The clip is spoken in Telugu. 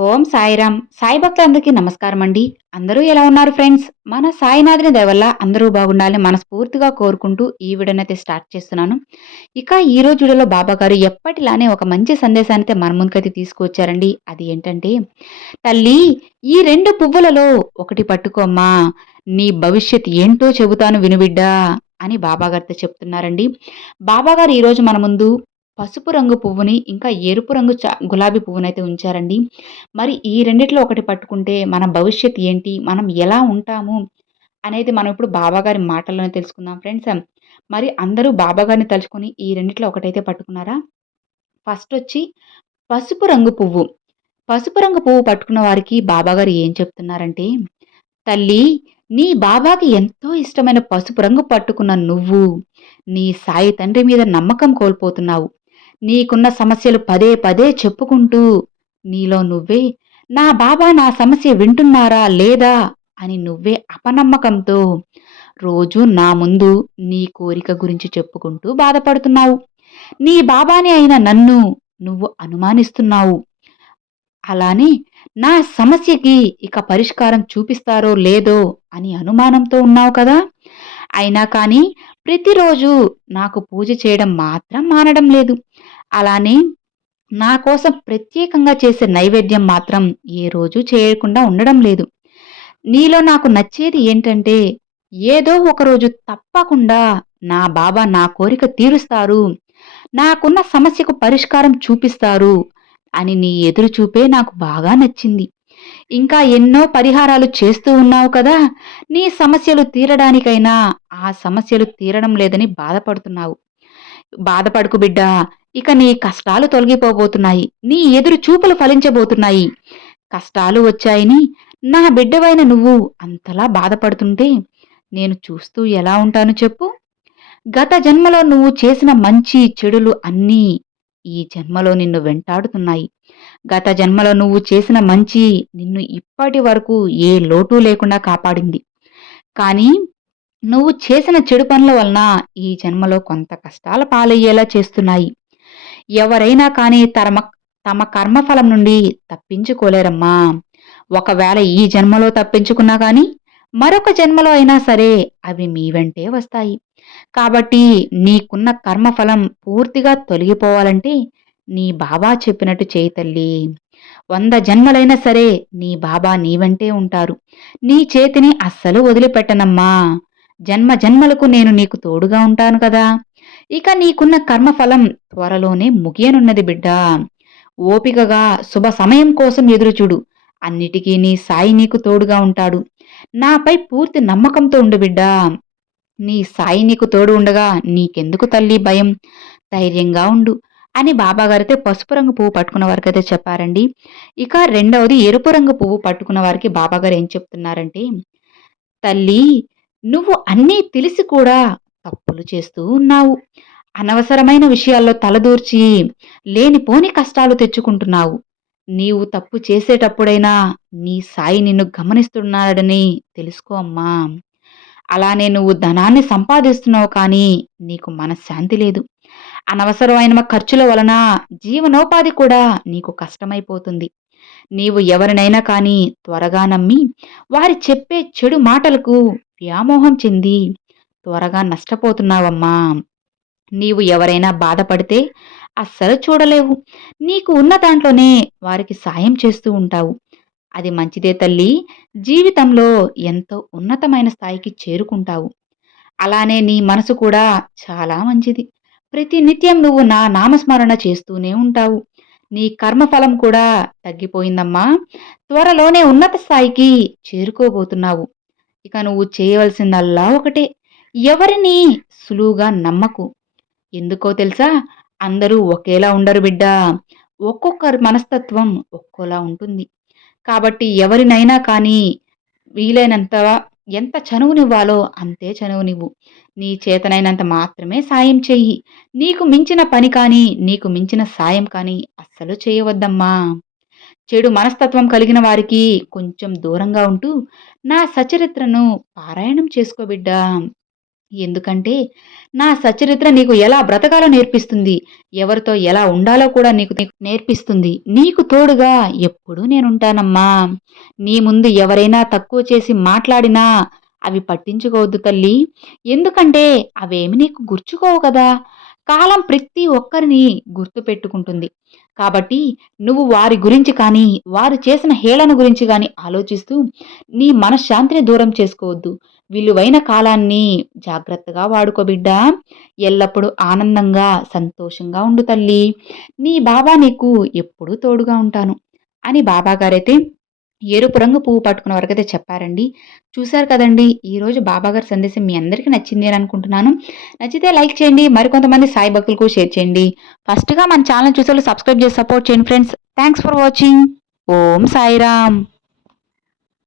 ఓం సాయిరామ్. సాయి భక్తులందరికీ నమస్కారం అండి. అందరూ ఎలా ఉన్నారు ఫ్రెండ్స్? మన సాయినాథుని దయవల్ల అందరూ బాగుండాలని మనస్ఫూర్తిగా కోరుకుంటూ ఈ వీడియోనైతే స్టార్ట్ చేస్తున్నాను. ఇక ఈ రోజు వీడియోలో బాబా గారు ఎప్పటిలానే ఒక మంచి సందేశాన్ని అయితే మన ముందుకైతే తీసుకువచ్చారండి. అది ఏంటంటే తల్లి ఈ రెండు పువ్వులలో ఒకటి పట్టుకోమ్మా. నీ భవిష్యత్ ఏంటో చెబుతాను వినుబిడ్డా అని బాబాగారితో చెప్తున్నారండి. బాబాగారు ఈరోజు మన ముందు పసుపు రంగు పువ్వుని ఇంకా ఎరుపు రంగు చ గులాబీ పువ్వునైతే ఉంచారండి. మరి ఈ రెండిట్లో ఒకటి పట్టుకుంటే మన భవిష్యత్ ఏంటి? మనం ఎలా ఉంటాము? అనేది మనం ఇప్పుడు బాబాగారి మాటల్లోనే తెలుసుకుందాం ఫ్రెండ్స్. మరి అందరూ బాబాగారిని తలుచుకొని ఈ రెండిట్లో ఒకటైతే పట్టుకున్నారా? ఫస్ట్ వచ్చి పసుపు రంగు పువ్వు. పసుపు రంగు పువ్వు పట్టుకున్న వారికి బాబాగారు ఏం చెప్తున్నారంటే తల్లి నీ బాబాకి ఎంతో ఇష్టమైన పసుపు రంగు పట్టుకున్న నువ్వు నీ సాయి తండ్రి మీద నమ్మకం కోల్పోతున్నావు. నీకున్న సమస్యలు పదే పదే చెప్పుకుంటూ నీలో నువ్వే నా బాబా నా సమస్య వింటున్నారా లేదా? అని నువ్వే అపనమ్మకంతో రోజు నా ముందు నీ కోరిక గురించి చెప్పుకుంటూ బాధపడుతున్నావు. నీ బాబాని అయిన నన్ను నువ్వు అనుమానిస్తున్నావు. అలానే నా సమస్యకి ఇక పరిష్కారం చూపిస్తారో లేదో అని అనుమానంతో ఉన్నావు కదా? అయినా కానీ ప్రతిరోజు నాకు పూజ చేయడం మాత్రం మానడం లేదు. అలానే నా కోసం ప్రత్యేకంగా చేసే నైవేద్యం మాత్రం ఏ రోజు చేయకుండా ఉండడం లేదు. నీలో నాకు నచ్చేది ఏంటంటే ఏదో ఒకరోజు తప్పకుండా నా బాబా నా కోరిక తీరుస్తారు నాకున్న సమస్యకు పరిష్కారం చూపిస్తారు అని నీ ఎదురు చూపే నాకు బాగా నచ్చింది. ఇంకా ఎన్నో పరిహారాలు చేస్తూ ఉన్నావు కదా నీ సమస్యలు తీరడానికైనా ఆ సమస్యలు తీరడం లేదని బాధపడుతున్నావు. బాధపడుకు బిడ్డా ఇక నీ కష్టాలు తొలగిపోబోతున్నాయి. నీ ఎదురు చూపులు ఫలించబోతున్నాయి. కష్టాలు వచ్చాయని నా బిడ్డవైన నువ్వు అంతలా బాధపడుతుంటే నేను చూస్తూ ఎలా ఉంటాను చెప్పు? గత జన్మలో నువ్వు చేసిన మంచి చెడులు అన్నీ ఈ జన్మలో నిన్ను వెంటాడుతున్నాయి. గత జన్మలో నువ్వు చేసిన మంచి నిన్ను ఇప్పటి వరకు ఏ లోటు లేకుండా కాపాడింది. కానీ నువ్వు చేసిన చెడు పనుల వలన ఈ జన్మలో కొంత కష్టాల పాలయ్యేలా చేస్తున్నాయి. ఎవరైనా కానీ తమ తమ కర్మఫలం నుండి తప్పించుకోలేరమ్మా. ఒకవేళ ఈ జన్మలో తప్పించుకున్నా కానీ మరొక జన్మలో అయినా సరే అవి మీ వెంటే వస్తాయి. కాబట్టి నీకున్న కర్మఫలం పూర్తిగా తొలగిపోవాలంటే నీ బాబా చెప్పినట్టు చేయి తల్లి. వంద జన్మలైనా సరే నీ బాబా నీ వెంటే ఉంటారు. నీ చేతిని అస్సలు వదిలిపెట్టనమ్మా. జన్మ జన్మలకు నేను నీకు తోడుగా ఉంటాను కదా. ఇక నీకున్న కర్మఫలం త్వరలోనే ముగియనున్నది బిడ్డ. ఓపికగా శుభ సమయం కోసం ఎదురుచూడు. అన్నిటికీ నీ సాయి నీకు తోడుగా ఉంటాడు. నాపై పూర్తి నమ్మకంతో ఉండు బిడ్డా. నీ సాయి నీకు తోడు ఉండగా నీకెందుకు తల్లి భయం? ధైర్యంగా ఉండు అని బాబాగారితో పసుపు రంగు పువ్వు పట్టుకున్న వారికి అయితే చెప్పారండి. ఇక రెండవది ఎరుపు రంగు పువ్వు పట్టుకున్న వారికి బాబాగారు ఏం చెప్తున్నారంటే తల్లి నువ్వు అన్నీ తెలిసి కూడా తప్పులు చేస్తూ ఉన్నావు. అనవసరమైన విషయాల్లో తలదూర్చి లేనిపోని కష్టాలు తెచ్చుకుంటున్నావు. నీవు తప్పు చేసేటప్పుడైనా నీ సాయి నిన్ను గమనిస్తున్నాడని తెలుసుకో అమ్మా. అలానే నువ్వు ధనాన్ని సంపాదిస్తున్నావు కానీ నీకు మనశ్శాంతి లేదు. అనవసరమైన ఖర్చుల వలన జీవనోపాధి కూడా నీకు కష్టమైపోతుంది. నీవు ఎవరినైనా కానీ త్వరగా నమ్మి వారి చెప్పే చెడు మాటలకు వ్యామోహం చెంది త్వరగా నష్టపోతున్నావమ్మా. నీవు ఎవరైనా బాధపడితే అస్సలు చూడలేవు. నీకు ఉన్న దాంట్లోనే వారికి సాయం చేస్తూ ఉంటావు. అది మంచిదే తల్లి. జీవితంలో ఎంతో ఉన్నతమైన స్థాయికి చేరుకుంటావు. అలానే నీ మనసు కూడా చాలా మంచిది. ప్రతి నిత్యం నువ్వు నా నామస్మరణ చేస్తూనే ఉంటావు. నీ కర్మఫలం కూడా తగ్గిపోయిందమ్మా. త్వరలోనే ఉన్నత స్థాయికి చేరుకోబోతున్నావు. ఇక నువ్వు చేయవలసిందల్లా ఒకటే. ఎవరిని సులువుగా నమ్మకు. ఎందుకో తెలుసా? అందరూ ఒకేలా ఉండరు బిడ్డ. ఒక్కొక్కరి మనస్తత్వం ఒక్కోలా ఉంటుంది. కాబట్టి ఎవరినైనా కానీ వీలైనంత ఎంత చనువునివ్వాలో అంతే చనువునివ్వు. నీ చేతనైనంత మాత్రమే సాయం చెయ్యి. నీకు మించిన పని కానీ నీకు మించిన సాయం కానీ అస్సలు చేయవద్దమ్మా. చెడు మనస్తత్వం కలిగిన వారికి కొంచెం దూరంగా ఉంటూ నా సచరిత్రను పారాయణం చేసుకోబిడ్డా ఎందుకంటే నా సచరిత్ర నీకు ఎలా బ్రతకాలో నేర్పిస్తుంది ఎవరితో ఎలా ఉండాలో కూడా నీకు నేర్పిస్తుంది. నీకు తోడుగా ఎప్పుడూ నేనుంటానమ్మా. నీ ముందు ఎవరైనా తక్కువ చేసి మాట్లాడినా అవి పట్టించుకోవద్దు తల్లి. ఎందుకంటే అవేమి నీకు గుర్చుకోవు కదా. కాలం ప్రతి ఒక్కరిని గుర్తు పెట్టుకుంటుంది. కాబట్టి నువ్వు వారి గురించి కానీ వారు చేసిన హేళన గురించి కానీ ఆలోచిస్తూ నీ మనశ్శాంతిని దూరం చేసుకోవద్దు. విలువైన కాలాన్ని జాగ్రత్తగా వాడుకోబిడ్డ ఎల్లప్పుడూ ఆనందంగా సంతోషంగా ఉండు తల్లి. నీ బాబా నీకు ఎప్పుడూ తోడుగా ఉంటాను అని బాబాగారైతే ఎరుపు రంగు పువ్వు పట్టుకున్న వరకైతే చెప్పారండి. చూశారు కదండి ఈరోజు బాబాగారి సందేశం మీ అందరికీ నచ్చింది అని అనుకుంటున్నాను. నచ్చితే లైక్ చేయండి మరికొంతమంది సాయి భక్తులకు షేర్ చేయండి. ఫస్ట్గా మన ఛానల్ చూసే సబ్స్క్రైబ్ చేసి సపోర్ట్ చేయండి friends. Thanks for watching. Om Sairam.